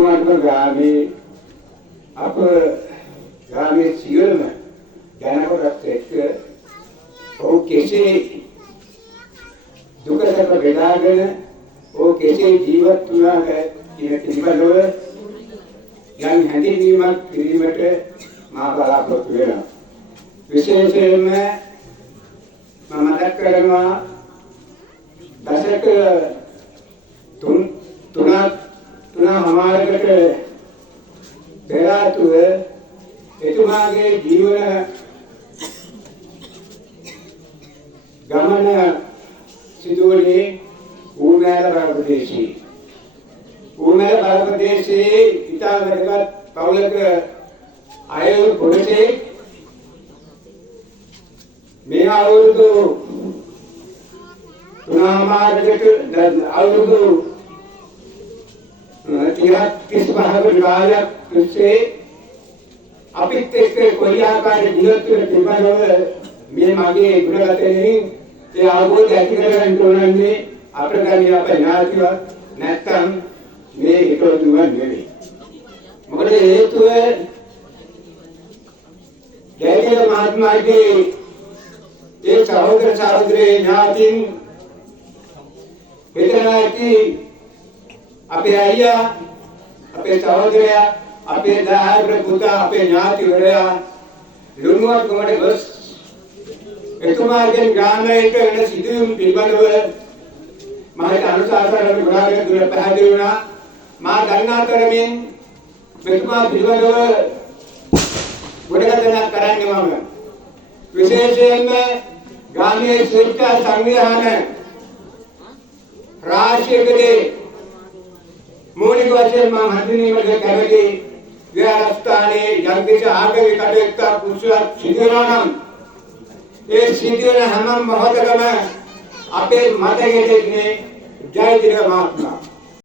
ලුණුවන්ම ගාමේ අප ගාමේ සියලුම ජනකොටස් එක්ක ඔව් කෙසේ දුක සැප බෙදාගෙන ඔව් කෙසේ ජීවත් වුණාද කියන පිළිබඳව යම් හැඳින්වීමක් කිරීමට මා බලාපොරොත්තු වෙනවා. විශේෂයෙන්ම මම මතක් කරනවා දශක තුනමාරකට පෙර ආතුව එතුමාගේ ජීවන ගමන සිදුවන්නේ ඌර්ණෑල ප්‍රදේශයේ. ඌර්ණෑල ප්‍රදේශයේ ඉතා වැදගත් පවුලක අය පොඩසේ මේ අවුරුදු තුනමාරකට අවුරුදු 35ක කාලයක් තිස්සේ අපිත් එක්ක කොරියාකාර ජීවත් වෙන පිළිබඳව මේ මගේ ගුණගතයෙන් ඒ අවබෝධය ඇති කරගන්න ඕනන්නේ අපේ ගමේ අපේ ඥාතිවත් නැත්තම් මේ හිතවතුන් නෙවෙයි. මොකද හේතුව ජයකල මහත්මයාගේ ඒ සහෝදර සහෝදරේ ඥාතින් වෙදනාති අපේ අයියා අපේ සහෝදරයා අපේ දායක පුතා අපේ ඥාතිවරයා ලුණුවත් ගමට ගොස් එතුමාගෙන් ගානයට වෙන සිදුවීම් පිළිබඳව මම අනුශාසන විභාගයේ දුර පැහැදිලි වුණා. මා ගන්නා තරමින් මෙතුමා පිළිබඳව ගොඩනගන කරන්නේ මම විශේෂයෙන්ම ගාමීය ශිල්ප සංවිධාන රාශියකදී මූලික වශයෙන් මම හඳුන්වීමට කැමති විහාරස්ථානයේ යම්කිසි ආගමික කටයුත්තක් කුසලයක් සිදුවනවා නම් ඒ සිදුවන හැම මොහොතකම අපේ මතකයේ ඉන්නේ ජයතිලක මහත්මයා